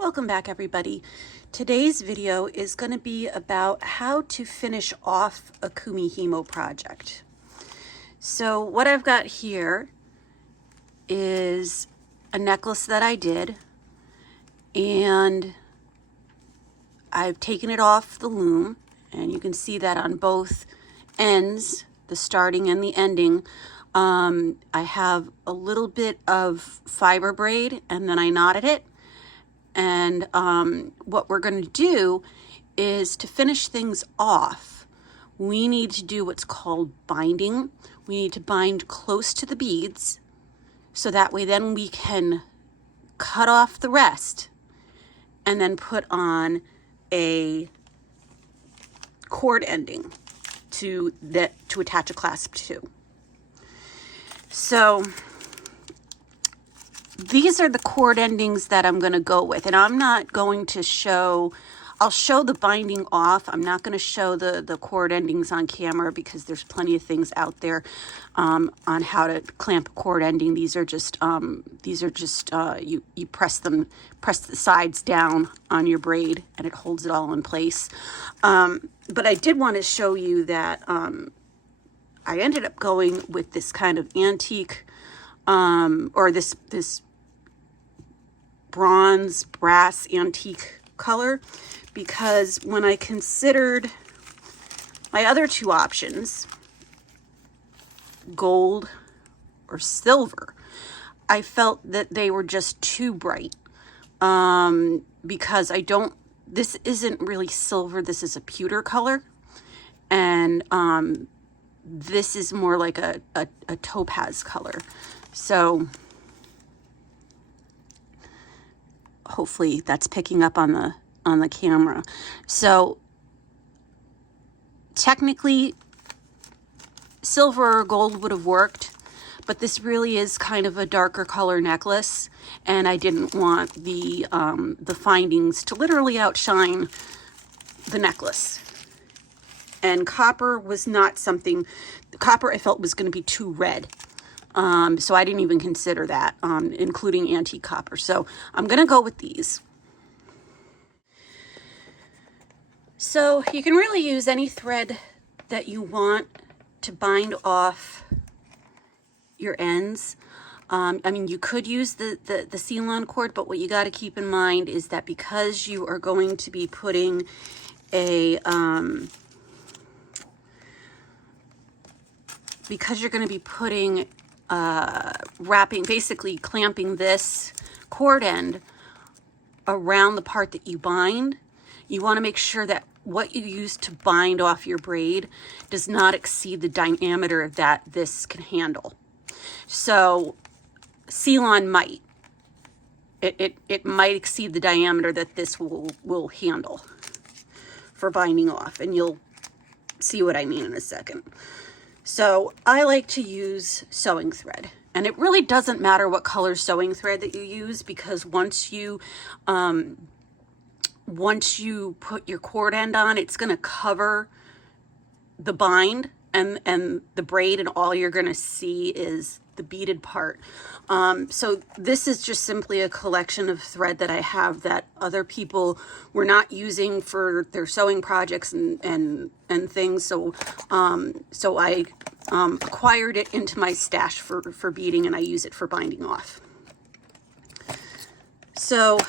Welcome back, everybody. Today's video is going to be about how to finish off a Kumihimo project. So what I've got here is a necklace that I did, and I've taken it off the loom, and you can see that on both ends, the starting and the ending, I have a little bit of fiber braid, and then I knotted it. And what we're going to do is, to finish things off, we need to do what's called binding. We need to bind close to the beads, so that way then we can cut off the rest and then put on a cord ending to attach a clasp to. So these are the cord endings that I'm going to go with, and I'm not going to show, I'll show the binding off. I'm not going to show the cord endings on camera because there's plenty of things out there on how to clamp a cord ending. These are just you press the sides down on your braid and it holds it all in place. But I did want to show you that I ended up going with this kind of antique or this brass antique color, because when I considered my other two options, gold or silver, I felt that they were just too bright, because this isn't really silver, this is a pewter color, and this is more like a topaz color. So hopefully that's picking up on the camera. So technically silver or gold would have worked, but this really is kind of a darker color necklace, and I didn't want the findings to literally outshine the necklace. And copper was not something, copper I felt was going to be too red. So I didn't even consider that, including antique copper. So I'm going to go with these. So you can really use any thread that you want to bind off your ends. I mean, you could use the Ceylon cord, but what you got to keep in mind is that because you are going to be putting wrapping, basically clamping this cord end around the part that you bind, you want to make sure that what you use to bind off your braid does not exceed the diameter that this can handle. So Ceylon might. It might exceed the diameter that this will handle for binding off, and you'll see what I mean in a second. So I like to use sewing thread, and it really doesn't matter what color sewing thread that you use, because once you put your cord end on, it's going to cover the bind and the braid, and all you're going to see is the beaded part. So this is just simply a collection of thread that I have that other people were not using for their sewing projects and things. So I acquired it into my stash for beading, and I use it for binding off. So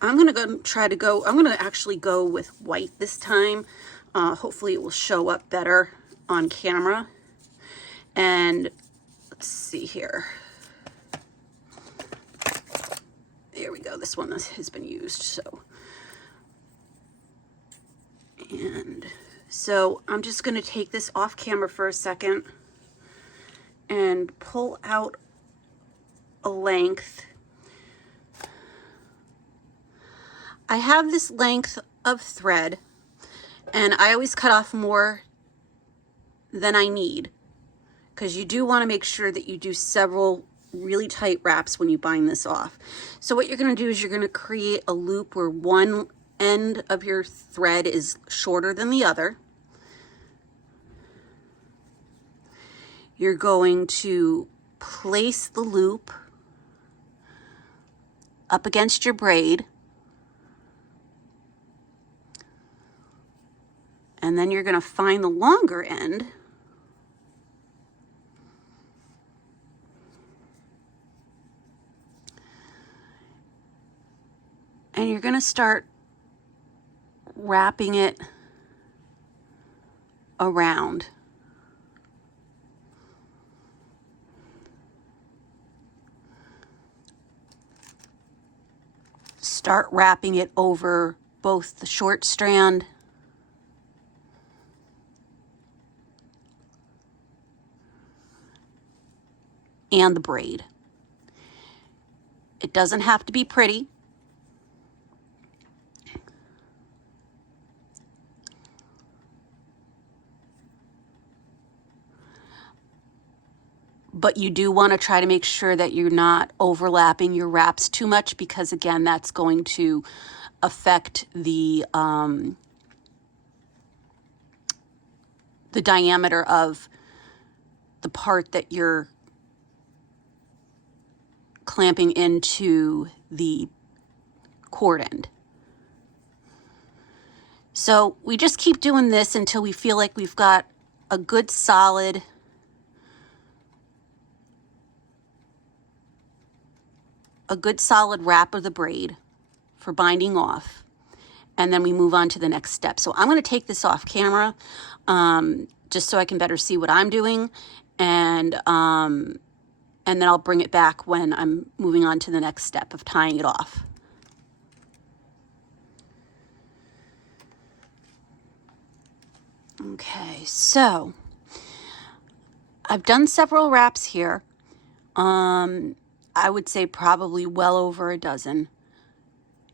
I'm going to actually go with white this time. Hopefully it will show up better on camera. And let's see here. There we go. This one has been used. So I'm just going to take this off camera for a second and pull out a length. I have this length of thread, and I always cut off more than I need, because you do want to make sure that you do several really tight wraps when you bind this off. So what you're going to do is you're going to create a loop where one end of your thread is shorter than the other. You're going to place the loop up against your braid, And then you're going to find the longer end. And you're going to start wrapping it around. Start wrapping it over both the short strand and the braid. It doesn't have to be pretty. But you do want to try to make sure that you're not overlapping your wraps too much, because again, that's going to affect the diameter of the part that you're clamping into the cord end. So we just keep doing this until we feel like we've got a good solid wrap of the braid for binding off, and then we move on to the next step. So I'm going to take this off camera just so I can better see what I'm doing, and then I'll bring it back when I'm moving on to the next step of tying it off. Okay, so I've done several wraps here. I would say probably well over a dozen.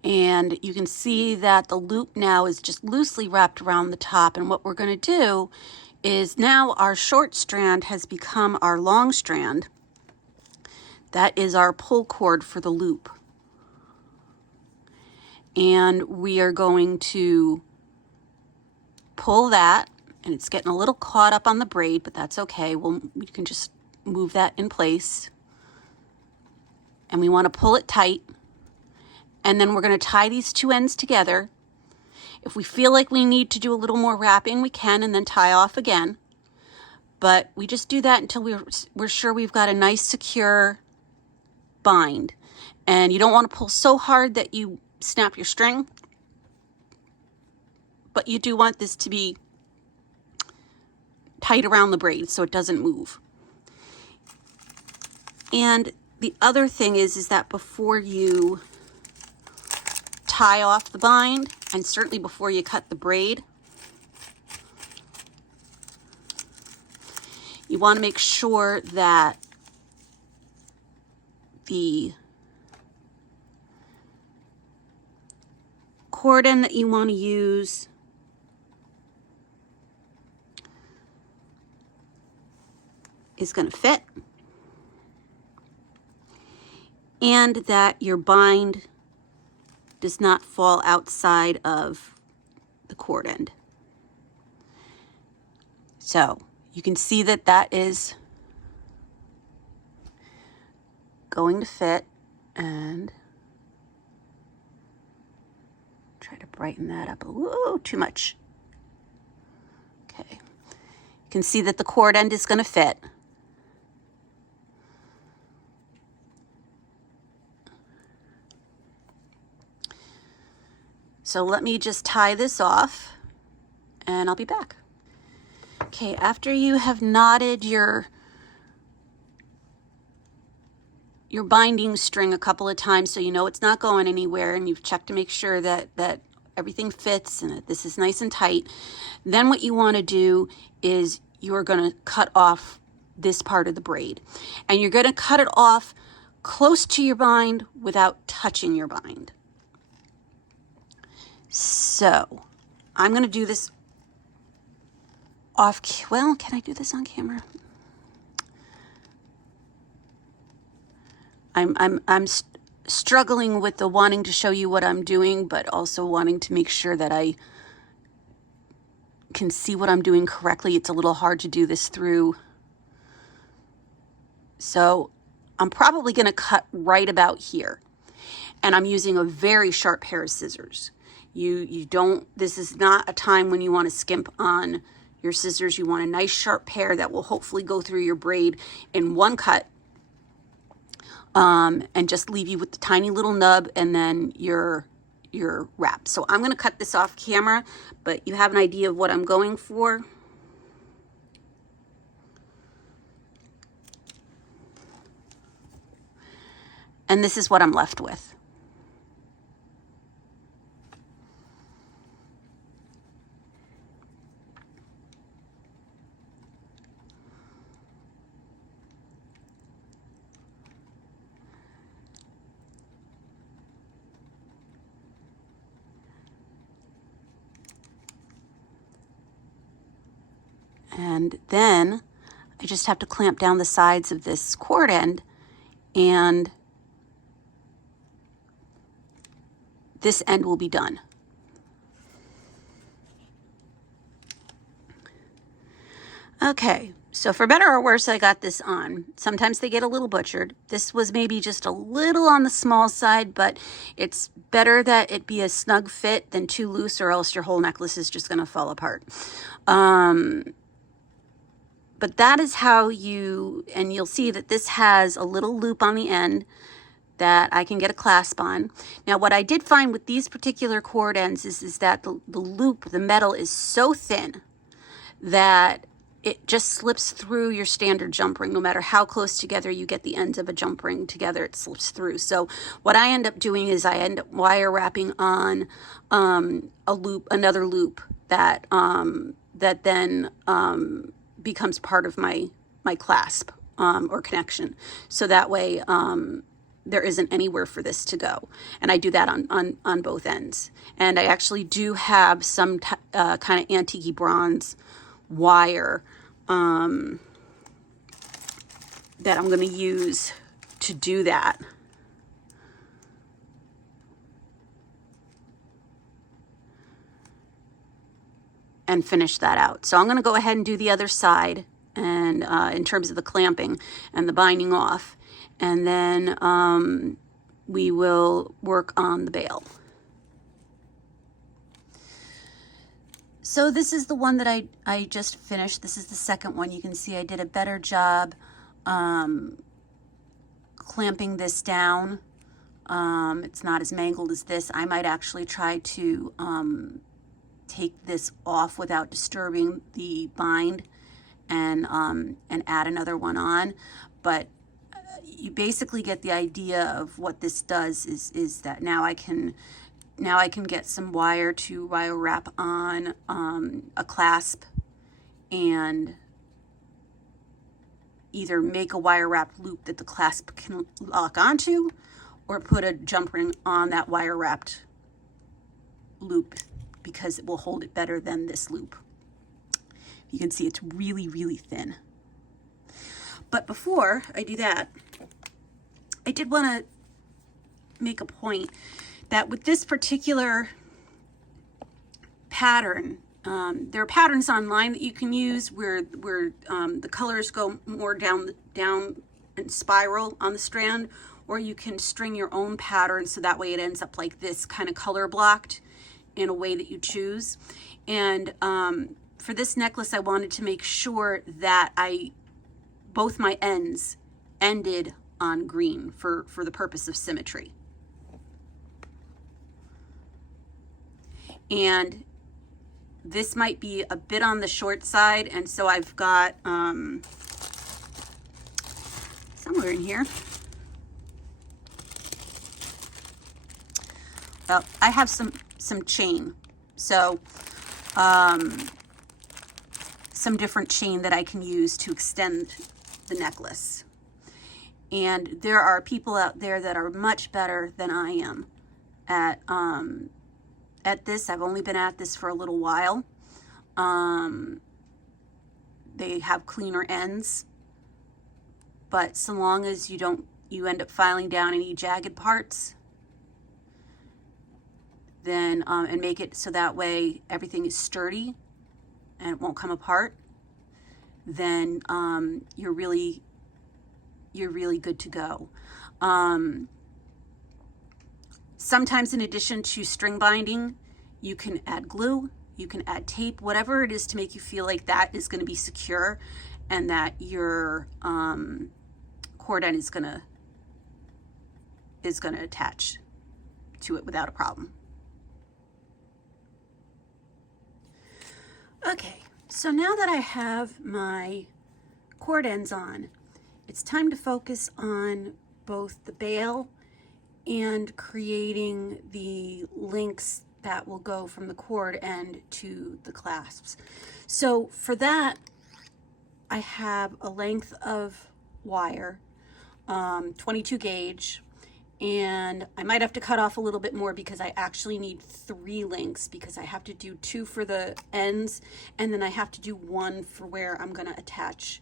And you can see that the loop now is just loosely wrapped around the top. And what we're going to do is now our short strand has become our long strand. That is our pull cord for the loop. And we are going to pull that, and it's getting a little caught up on the braid, but that's okay. We can just move that in place. And we want to pull it tight. And then we're going to tie these two ends together. If we feel like we need to do a little more wrapping, we can, and then tie off again. But we just do that until we're sure we've got a nice secure bind. And you don't want to pull so hard that you snap your string, but you do want this to be tight around the braid so it doesn't move. And the other thing is that before you tie off the bind, and certainly before you cut the braid, you want to make sure that the cord end that you want to use is going to fit, and that your bind does not fall outside of the cord end. So you can see that that is going to fit, and try to brighten that up. Whoa, too much. Okay. You can see that the cord end is going to fit. So let me just tie this off, and I'll be back. Okay, after you have knotted your binding string a couple of times so you know it's not going anywhere, and you've checked to make sure that everything fits and that this is nice and tight, then what you want to do is you're going to cut off this part of the braid. And you're going to cut it off close to your bind without touching your bind. So I'm going to do this off, well, can I do this on camera? I'm struggling with the wanting to show you what I'm doing, but also wanting to make sure that I can see what I'm doing correctly. It's a little hard to do this through. So I'm probably going to cut right about here. And I'm using a very sharp pair of scissors. You don't, this is not a time when you want to skimp on your scissors. You want a nice sharp pair that will hopefully go through your braid in one cut, and just leave you with the tiny little nub and then your wrap. So I'm going to cut this off camera, but you have an idea of what I'm going for. And this is what I'm left with. And then I just have to clamp down the sides of this cord end, and this end will be done. Okay, so for better or worse, I got this on. Sometimes they get a little butchered. This was maybe just a little on the small side, but it's better that it be a snug fit than too loose, or else your whole necklace is just going to fall apart. But that is how and you'll see that this has a little loop on the end that I can get a clasp on. Now, what I did find with these particular cord ends is that the loop, the metal, is so thin that it just slips through your standard jump ring. No matter how close together you get the ends of a jump ring together, it slips through. So what I end up doing is I end up wire wrapping on another loop that then becomes part of my clasp or connection. So that way there isn't anywhere for this to go. And I do that on both ends. And I actually do have some kind of antique bronze wire that I'm going to use to do that. And finish that out. So I'm going to go ahead and do the other side, and in terms of the clamping and the binding off, and then we will work on the bail. So this is the one that I just finished. This is the second one. You can see I did a better job clamping this down. It's not as mangled as this. I might actually try to take this off without disturbing the bind and add another one on. But you basically get the idea of what this does is that now I can get some wire to wire wrap on a clasp, and either make a wire wrap loop that the clasp can lock onto, or put a jump ring on that wire wrapped loop, because it will hold it better than this loop. You can see it's really, really thin. But before I do that, I did want to make a point that with this particular pattern, there are patterns online that you can use where the colors go more down and spiral on the strand, or you can string your own pattern so that way it ends up like this, kind of color blocked in a way that you choose. And for this necklace, I wanted to make sure that both my ends ended on green for the purpose of symmetry. And this might be a bit on the short side, and so I've got somewhere in here. Well, I have some chain, so some different chain that I can use to extend the necklace. And there are people out there that are much better than I am at this. I've only been at this for a little while. They have cleaner ends, but so long as you end up filing down any jagged parts, then and make it so that way everything is sturdy and it won't come apart, then you're really good to go. Sometimes in addition to string binding, You can add glue, you can add tape, whatever it is to make you feel like that is going to be secure and that your cord end is gonna attach to it without a problem. Okay, so now that I have my cord ends on, it's time to focus on both the bail and creating the links that will go from the cord end to the clasps. So for that, I have a length of wire, 22 gauge, and I might have to cut off a little bit more because I actually need 3 links, because I have to do 2 for the ends and then I have to do 1 for where I'm going to attach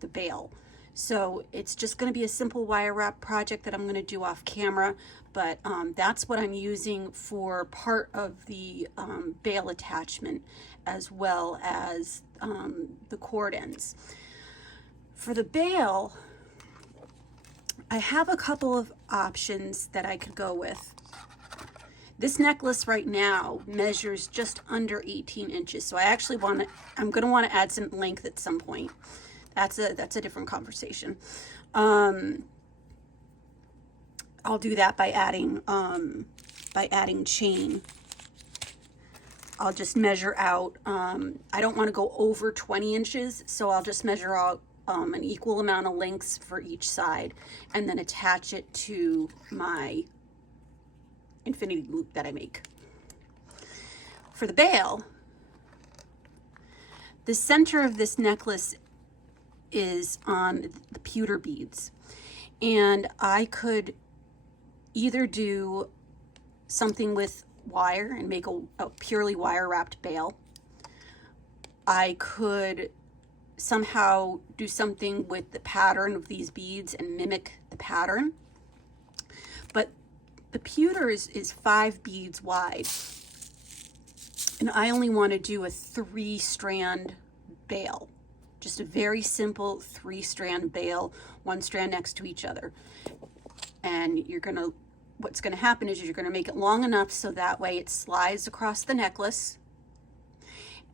the bail. So it's just going to be a simple wire wrap project that I'm going to do off camera, but that's what I'm using for part of the bail attachment, as well as the cord ends. For the bail, I have a couple of options that I could go with. This necklace right now measures just under 18 inches, so I'm going to want to add some length at some point. That's a different conversation. I'll do that by adding chain. I'll just measure out. I don't want to go over 20 inches, so I'll just measure out an equal amount of links for each side and then attach it to my infinity loop that I make. For the bail, the center of this necklace is on the pewter beads, and I could either do something with wire and make a purely wire wrapped bail. I could somehow do something with the pattern of these beads and mimic the pattern, but the pewter is 5 beads wide, and I only want to do a 3-strand bail, just a very simple 3-strand bail, 1 strand next to each other. And what's gonna happen is you're gonna make it long enough so that way it slides across the necklace,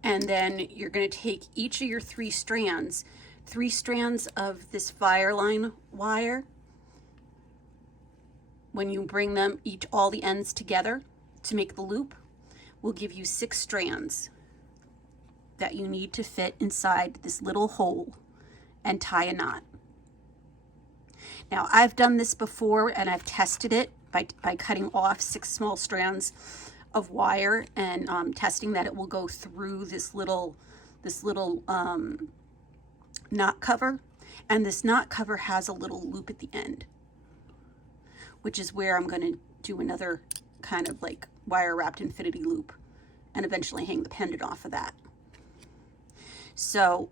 and then you're going to take each of your 3 strands of this fireline wire. When you bring them all the ends together to make the loop, will give you 6 strands that you need to fit inside this little hole and tie a knot. Now, I've done this before and I've tested it by cutting off 6 small strands of wire and testing that it will go through this little knot cover, and this knot cover has a little loop at the end, which is where I'm going to do another kind of like wire wrapped infinity loop and eventually hang the pendant off of that. So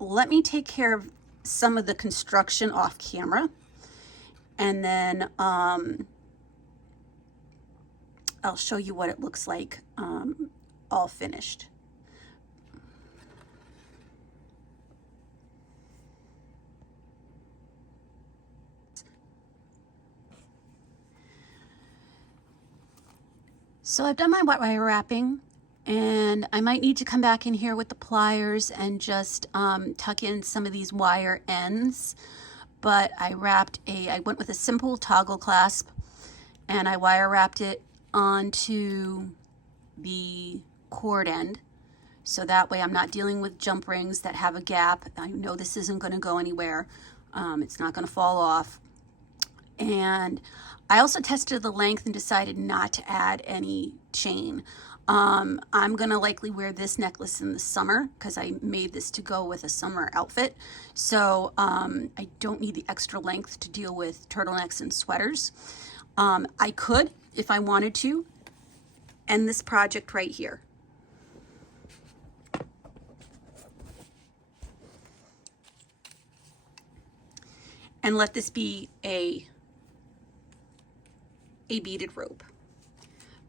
let me take care of some of the construction off camera, and then I'll show you what it looks like all finished. So I've done my wire wrapping, and I might need to come back in here with the pliers and just tuck in some of these wire ends. But I went with a simple toggle clasp, and I wire wrapped it onto the cord end, so that way I'm not dealing with jump rings that have a gap. I know this isn't going to go anywhere. It's not going to fall off. And I also tested the length and decided not to add any chain. I'm going to likely wear this necklace in the summer because I made this to go with a summer outfit. So I don't need the extra length to deal with turtlenecks and sweaters. I could, if I wanted to, end this project right here. And let this be a beaded rope.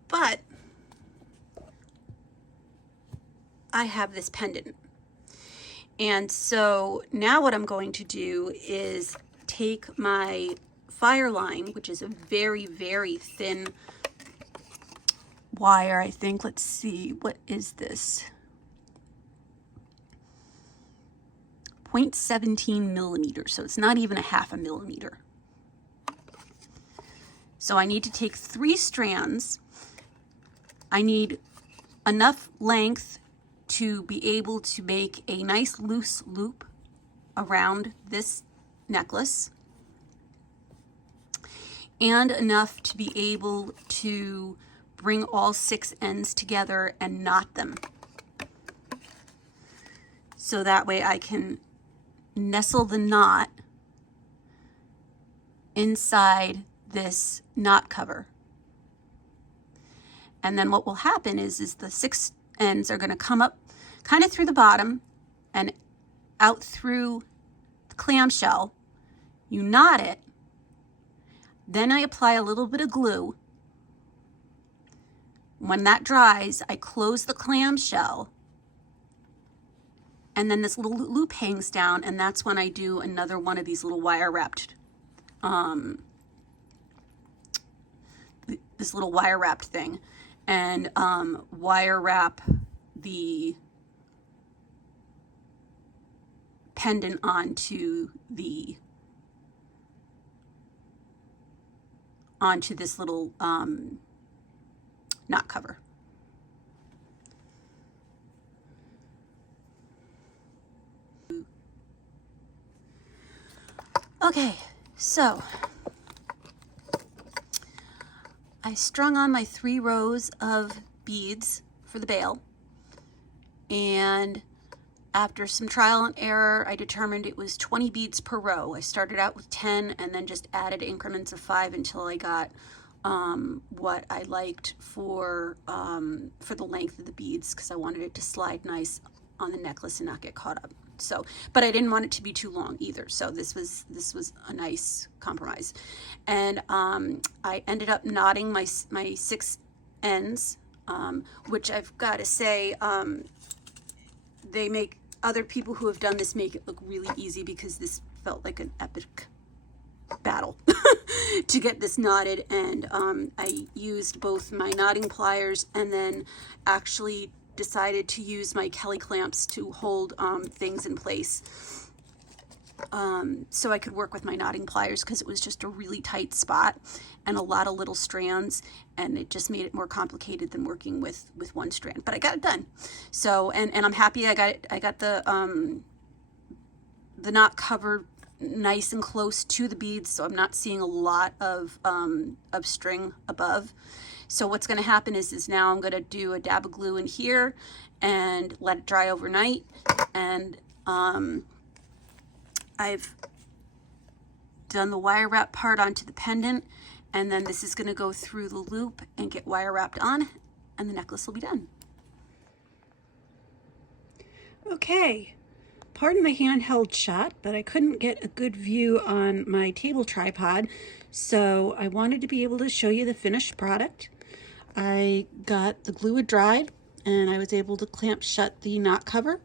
But I have this pendant. And so now what I'm going to do is take my fire line, which is a very, very thin wire, I think. Let's see, what is this? 0.17 millimeters, so it's not even a half a millimeter. So I need to take 3 strands. I need enough length to be able to make a nice loose loop around this necklace, and enough to be able to bring all 6 ends together and knot them. So that way I can nestle the knot inside this knot cover. And then what will happen is the 6 ends are going to come up kind of through the bottom and out through the clamshell. You knot it. Then I apply a little bit of glue. When that dries, I close the clamshell. And then this little loop hangs down, and that's when I do another one of these little wire wrapped, this little wire wrapped thing. And wire wrap the pendant onto this little knot cover. Okay, so I strung on my 3 rows of beads for the bail, and after some trial and error, I determined it was 20 beads per row. I started out with 10 and then just added increments of 5 until I got what I liked for the length of the beads, because I wanted it to slide nice on the necklace and not get caught up. So, but I didn't want it to be too long either. So this was a nice compromise. And I ended up knotting my 6 ends, which I've got to say, they make, other people who have done this make it look really easy, because this felt like an epic battle to get this knotted. And I used both my knotting pliers and then actually decided to use my Kelly clamps to hold things in place, so I could work with my knotting pliers, because it was just a really tight spot and a lot of little strands, and it just made it more complicated than working with one strand. But I got it done. So and I'm happy I got the knot covered nice and close to the beads, so I'm not seeing a lot of string above. So what's going to happen is now I'm going to do a dab of glue in here and let it dry overnight. And I've done the wire wrap part onto the pendant, and then this is going to go through the loop and get wire wrapped on, and the necklace will be done. Okay, pardon my handheld shot, but I couldn't get a good view on my table tripod, so I wanted to be able to show you the finished product. I got the glue had dried, and I was able to clamp shut the knot cover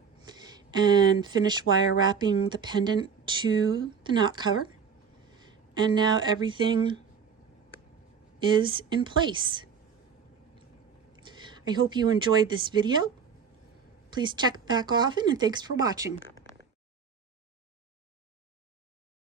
and finish wire wrapping the pendant to the knot cover. And now everything is in place. I hope you enjoyed this video. Please check back often, and thanks for watching.